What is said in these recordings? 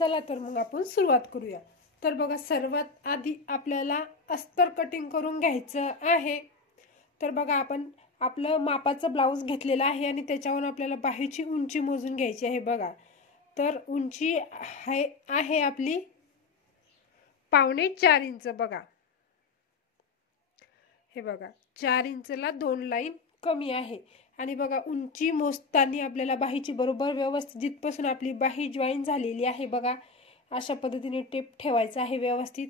चला तर मग आपण सुरुवात करूया। तर बघा सर्वात आधी आपल्याला अस्तर कटिंग करून घ्यायचं आहे। तर बघा आपण आपलं मापाचं ब्लाऊज घेतलेला आहे आणि त्याच्यावर आपल्याला बाहीची उंची मोजून घ्यायची आहे। बघा तर उंची आहे आपली 4.5 इंच। बघा हे बघा 4 इंचला 2 लाईन कमी आहे। आणि बघा उंची मोजताना आपल्याला बाहीची बरोबर व्यवस्थित जिथपासून आपली बाही जॉईन झालेली आहे बघा अशा पद्धतीने टेप ठेवायचा आहे व्यवस्थित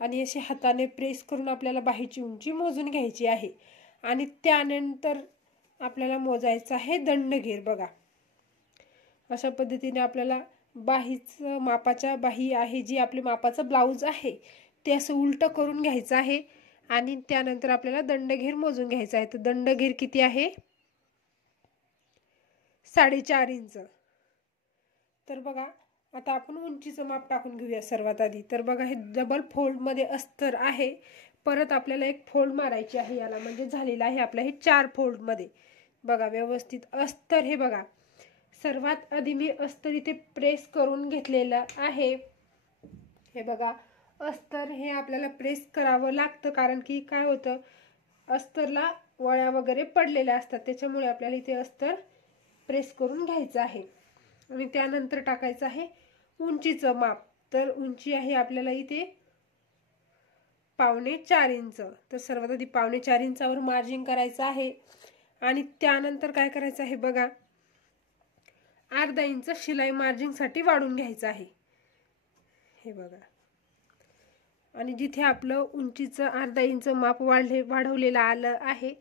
आणि असे हाताने प्रेस करून आपल्याला बाहीची उंची मोजून घ्यायची आहे। आणि त्यानंतर आपल्याला मोजायचा आहे दंडघेर। बघा अशा पद्धतीने आपल्याला बाहीचं मापाच्या बाही आहे जी आपली मापाचा ब्लाऊज आहे ते असं उलट करून घ्यायचं आहे आणि त्यानंतर आपल्याला दंडघेर मोजून घ्यायचा आहे। तर दंडघेर किती आहे 4.5 इंच। तर बघा आता आपण उंचीचं माप टाकून घेऊया सर्वात आधी। तर बघा हे डबल फोल्ड मध्ये अस्तर आहे, परत आपल्याला एक फोल्ड मारायची आहे याला, म्हणजे झालेला आहे आपला हे 4 फोल्ड मध्ये। बघा व्यवस्थित अस्तर हे बघा सर्वात आधी मी अस्तर इथे प्रेस करून घेतलेलं आहे। हे बघा अस्तर हे आपल्याला प्रेस करावं लागतं कारण की काय होतं अस्तरला वळ्या वगैरे पडलेल्या असतात त्याच्यामुळे आपल्याला इथे अस्तर प्रेस करून घ्यायचं आहे। आणि त्यानंतर टाकायचं आहे उंचीचं माप। तर उंची आहे आपल्याला इथे 4.5 इंच। तर सर्वात आधी 4.5 इंचावर मार्जिन करायचं आहे आणि त्यानंतर काय करायचं आहे बघा अर्धा इंच शिलाई मार्जिन साठी वाढून घ्यायचं आहे। हे बघा आणि जिथे आपलं उंचीचं अर्धा इंच माप वाढवलेलं आलं आहे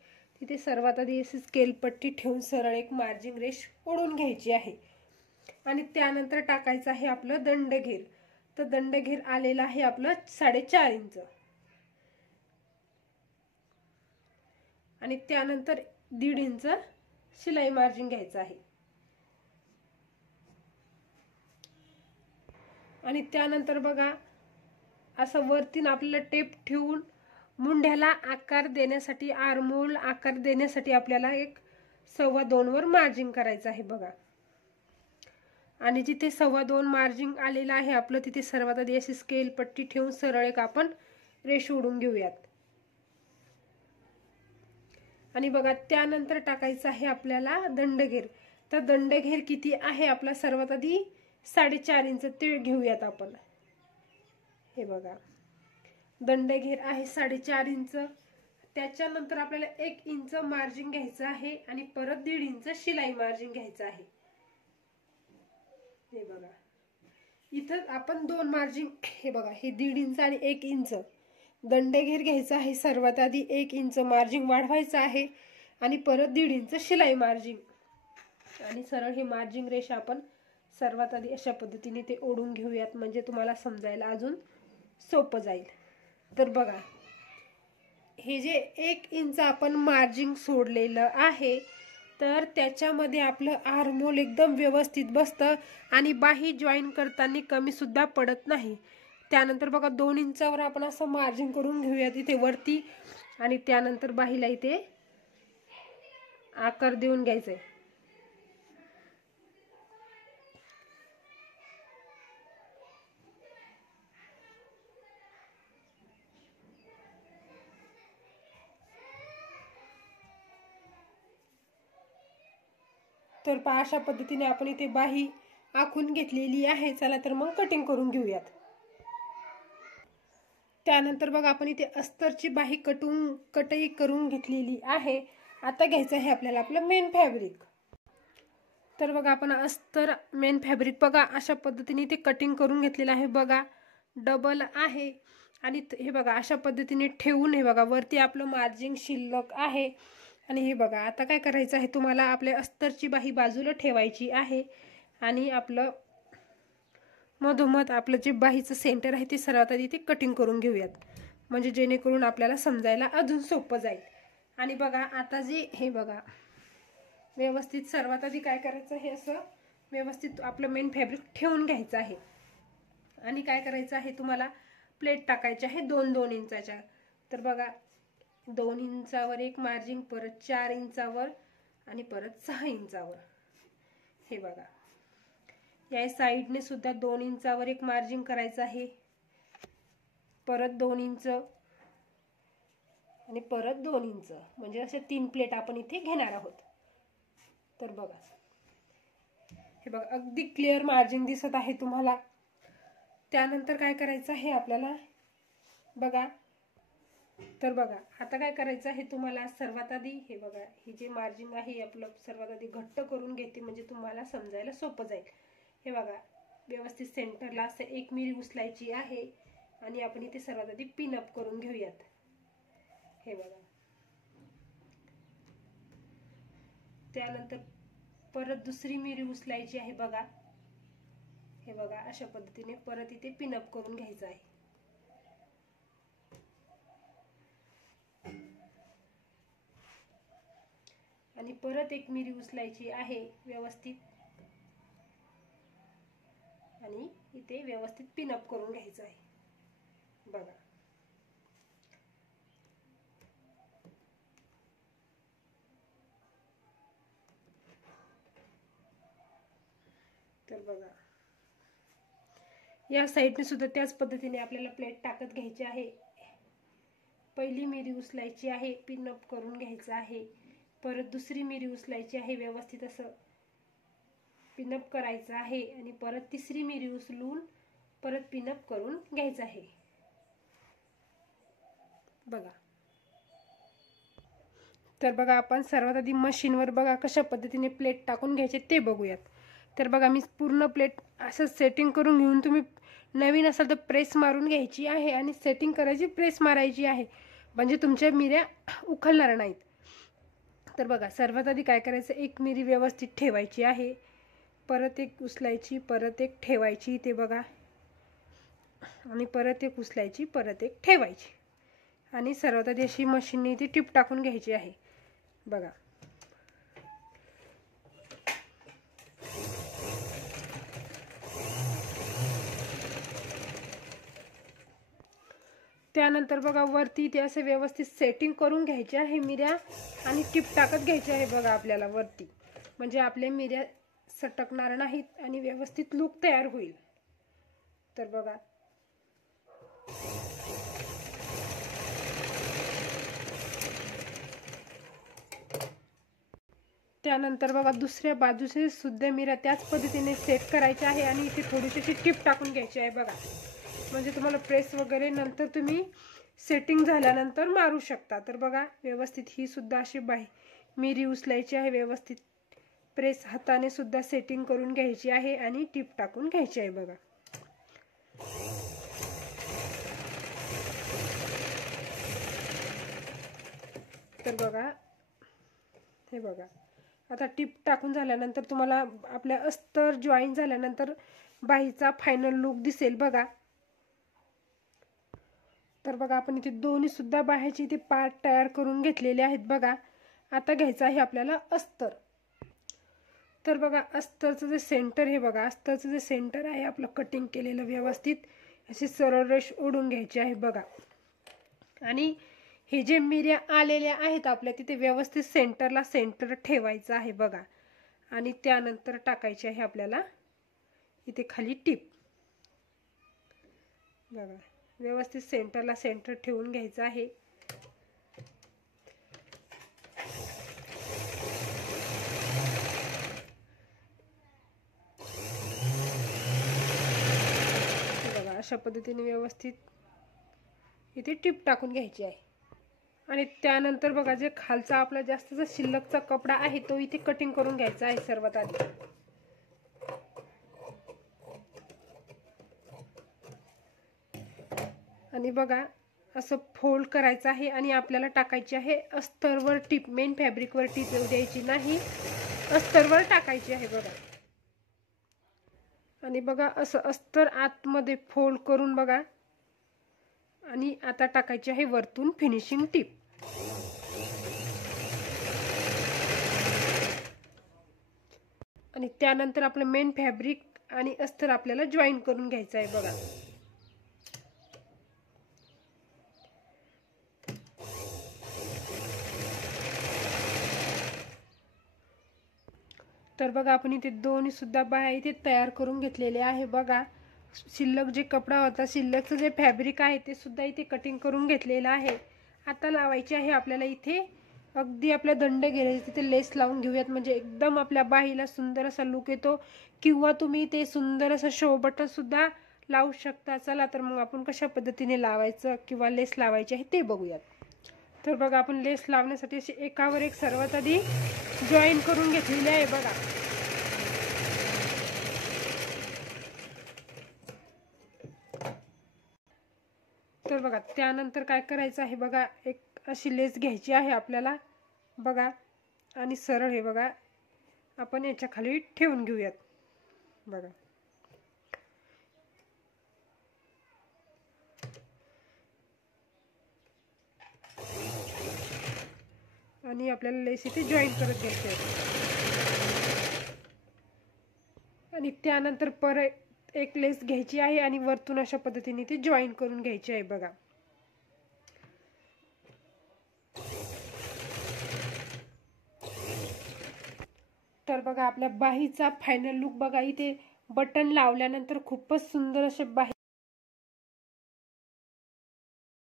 तिथे सर्वात आधी अशी स्केल पट्टी ठेवून सरळ एक मार्जिन रेष ओढून घ्यायची आहे आणि त्यानंतर टाकायचं आहे आपलं दंडघेर। तर दंडघेर आलेला आहे आपलं 4.5 इंच आणि त्यानंतर 1.5 इंच शिलाई मार्जिन घ्यायचं आहे आणि त्यानंतर बघा असं वरती आपल्याला टेप ठेवून मुंढ्याला आकार देण्यासाठी आर्महोल आकार देण्यासाठी आपल्याला एक 2.25 वर मार्जिन करायचं आहे। बघा आणि जिथे 2.25 मार्जिन आलेला आहे आपलं तिथे सर्वात आधी अशी स्केल पट्टी ठेवून सरळ एक आपण रेष ओढून घेऊयात आणि बघा त्यानंतर टाकायचं आहे आपल्याला दंडघेर। तर दंडघेर किती आहे आपला सर्वात आधी 4.5 इंच ते घेऊयात आपण। हे बघा दंडघेर आहे 4.5 इंच। त्याच्यानंतर आपल्याला 1 इंच मार्जिन घ्यायचं आहे आणि परत 1.5 इंच शिलाई मार्जिन घ्यायचं आहे। हे बघा इथं आपण 2 मार्जिन हे बघा हे 1.5 इंच आणि 1 इंच दंडघेर घ्यायचा आहे। सर्वात आधी 1 इंच मार्जिन वाढवायचं आहे आणि परत 1.5 इंच शिलाई मार्जिन आणि सरळ हे मार्जिन रेषा आपण सर्वात आधी अशा पद्धतीने ते ओढून घेऊयात म्हणजे तुम्हाला समजायला अजून सोपं जाईल। तर बघा हे जे 1 इंच आपण मार्जिन सोडलेलं आहे तर त्याच्यामध्ये आपलं आर्महोल एकदम व्यवस्थित बसतं आणि बाही जॉईन करताना कमी सुद्धा पडत नाही। त्यानंतर बघा 2 इंचावर आपण असं मार्जिन करून घेऊयात इथे वरती आणि त्यानंतर बाहीला इथे आकार देऊन घ्यायचंय। तर पहा अशा पद्धतीने आपण इथे बाही आखून घेतलेली आहे। चला तर मग कटिंग करून घेऊयात। त्यानंतर बघा आपण इथे अस्तरची बाही कटई करून घेतलेली आहे। आता घ्यायचं आहे आपल्याला आपलं मेन फॅब्रिक। तर बघा आपण अस्तर मेन फॅब्रिक बघा अशा पद्धतीने इथे कटिंग करून घेतलेलं आहे। बघा डबल आहे आणि हे बघा अशा पद्धतीने ठेवून हे बघा वरती आपलं मार्जिन शिल्लक आहे आणि हे बघा आता काय करायचं आहे तुम्हाला आपल्या अस्तरची बाही बाजूला ठेवायची आहे आणि आपलं मधोमध आपलं जे बाहीचं सेंटर आहे ते सर्वात आधी ते कटिंग करून घेऊयात म्हणजे जेणेकरून आपल्याला समजायला अजून सोपं जाईल। आणि बघा आता जे हे बघा व्यवस्थित सर्वात आधी काय करायचं आहे असं व्यवस्थित आपलं मेन फॅब्रिक ठेवून घ्यायचं आहे आणि काय करायचं आहे तुम्हाला प्लेट टाकायची आहे 2-2 इंचाच्या। तर बघा 2 इंचावर एक मार्जिन परत 4 इंचावर आणि परत 6 इंचावर। हे बघा या साईडने सुद्धा 2 इंचावर एक मार्जिन करायचं आहे, परत 2 इंच आणि परत 2 इंच, म्हणजे असे 3 प्लेट आपण इथे घेणार आहोत. तर बघा, हे बघा अगदी क्लिअर मार्जिन दिसत आहे तुम्हाला. त्यानंतर काय करायचं आहे आपल्याला बघा. तर बघा आता काय करायचं आहे तुम्हाला, सर्वात आधी हे बघा, ही जे मार्जिन आहे आपलं सर्वात आधी घट्ट करून घेते, म्हणजे तुम्हाला समजायला सोपं जाईल. हे बघा व्यवस्थित सेंटरला असं 1 मिरी उचलायची आहे आणि आपण इथे सर्वात आधी पिन अप करून घेऊयात. हे बघा, त्यानंतर परत दुसरी मिरी उचलायची आहे बघा. हे बघा अशा पद्धतीने परत इथे पिन अप करून घ्यायचं आहे. आणि परत 1 मिरी उचलायची आहे व्यवस्थित आणि इथे व्यवस्थित पिन अप करून घ्यायचं आहे बघा. तर बघा या साईडने सुद्धा त्याच पद्धतीने आपल्याला प्लेट टाकत घ्यायची आहे. पहिली मिरी उचलायची आहे, पिन अप करून घ्यायचं आहे, परत दुसरी मिरी उचलायची आहे, व्यवस्थित असं पिन अप करायचं आहे आणि परत तिसरी मिरी उचलून परत पिन अप करून घ्यायचं आहे बघा. तर बघा आपण सर्वात आधी मशीनवर बघा कशा पद्धतीने प्लेट टाकून घ्यायचे ते बघूयात. तर बघा मी पूर्ण प्लेट असं सेटिंग करून घेऊन, तुम्ही नवीन असाल तर प्रेस मारून घ्यायची आहे आणि सेटिंग करायची, प्रेस मारायची आहे, म्हणजे तुमच्या मिऱ्या उखलणार नाहीत. तर बघा सर्वात आधी काय करायचं, 1 मिरी व्यवस्थित ठेवायची आहे, परत 1 उचलायची, परत 1 ठेवायची ते बघा, आणि परत 1 उचलायची, परत 1 ठेवायची, आणि सर्वात आधी अशी मशीनने ती टिप टाकून घ्यायची आहे बघा. त्यानंतर बघा वरती ते असे व्यवस्थित सेटिंग करून घ्यायचे आहे मिऱ्या आणि टिप टाकत घ्यायची आहे बघा आपल्याला वरती, म्हणजे आपल्या मिऱ्या सटकणार नाहीत आणि व्यवस्थित लूक तयार होईल. तर बघा त्यानंतर बघा दुसऱ्या बाजूचे सुद्धा मिऱ्या त्याच पद्धतीने सेट करायच्या आहे आणि इथे थोडीशी टिप टाकून घ्यायची आहे बघा, म्हणजे तुम्हाला प्रेस वगैरे नंतर तुम्ही सेटिंग झाल्यानंतर मारू शकता. तर बघा व्यवस्थित ही सुद्धा अशी मिरी उचलायची आहे, व्यवस्थित प्रेस हाताने सुद्धा सेटिंग करून घ्यायची आहे आणि टिप टाकून घ्यायची आहे बघा. तर बघा हे बघा आता टिप टाकून झाल्यानंतर तुम्हाला आपल्या अस्तर जॉईन झाल्यानंतर बाहीचा फायनल लुक दिसेल बघा. तर बघा आपण इथे दोन्ही सुद्धा बाह्याचे इथे पार्ट तयार करून घेतलेले आहेत बघा. आता घ्यायचं आहे आपल्याला अस्तर. तर बघा अस्तरचं जे सेंटर हे बघा, अस्तरचं जे सेंटर आहे आपलं कटिंग केलेलं व्यवस्थित अशी सरळ रेष ओढून घ्यायची आहे बघा, आणि हे जे मिऱ्या आलेल्या आहेत आपल्या तिथे व्यवस्थित सेंटरला सेंटर ठेवायचं आहे बघा, आणि त्यानंतर टाकायची आहे आपल्याला इथे खाली टिप बघा. व्यवस्थित सेंटरला सेंटर ठेवून घ्यायचं आहे. बघा अशा पद्धतीने व्यवस्थित इथे टिप टाकून घ्यायची आहे. आणि त्यानंतर बघा जे खालचा आपला जास्तचा शिल्लकचा कपडा आहे तो इथे कटिंग करून घ्यायचा आहे सर्वात आधी. आणि बघा असं फोल्ड करायचं आहे आणि आपल्याला टाकायची आहे अस्तरवर टिप. मेन फॅब्रिकवर टिप येऊ द्यायची नाही, अस्तरवर टाकायची आहे बघा. आणि बघा असं अस्तर आतमध्ये फोल्ड करून बघा, आणि आता टाकायची आहे वरतून फिनिशिंग टिप. आणि त्यानंतर आपलं मेन फॅब्रिक आणि अस्तर आपल्याला जॉईन करून घ्यायचं आहे बघा. तर बघा आपण इथे दोन्ही सुद्धा बाह्या इथे तयार करून घेतलेले आहे। बघा शिल्लक जे कपडा होता, शिल्लकचं जे फॅब्रिक आहे ते सुद्धा इथे कटिंग करून घेतलेलं आहे। आता लावायची आहे आपल्याला इथे अगदी आपल्या दंड गेले तिथे लेस लावून घेऊयात, म्हणजे एकदम आपल्या बाहीला सुंदर असा लुक येतो। किंवा तुम्ही ते सुंदर असं शो बटन सुद्धा लावू शकता। चला तर मग आपण कशा पद्धतीने लावायचं किंवा लेस लावायची आहे ते बघूयात। तर बघा आपण लेस लावण्यासाठी अशी एकावर एक सर्वात आधी जॉईन करून घेतलेली आहे। बघा तर बघा त्यानंतर काय करायचं आहे, बघा एक अशी लेस घ्यायची आहे आपल्याला। बघा आणि सरळ हे बघा आपण याच्या खाली ठेवून घेऊयात। बघा आणि आपल्याला लेस इथे जॉईन करत घ्यायची आहे। आणि त्यानंतर परत एक लेस घ्यायची आहे आणि वरतून अशा पद्धतीने ती जॉईन करून घ्यायची आहे। बघा तर बघा आपल्या बाहीचा फायनल लुक बघा। इथे बटन लावल्यानंतर खूपच सुंदर असे बाही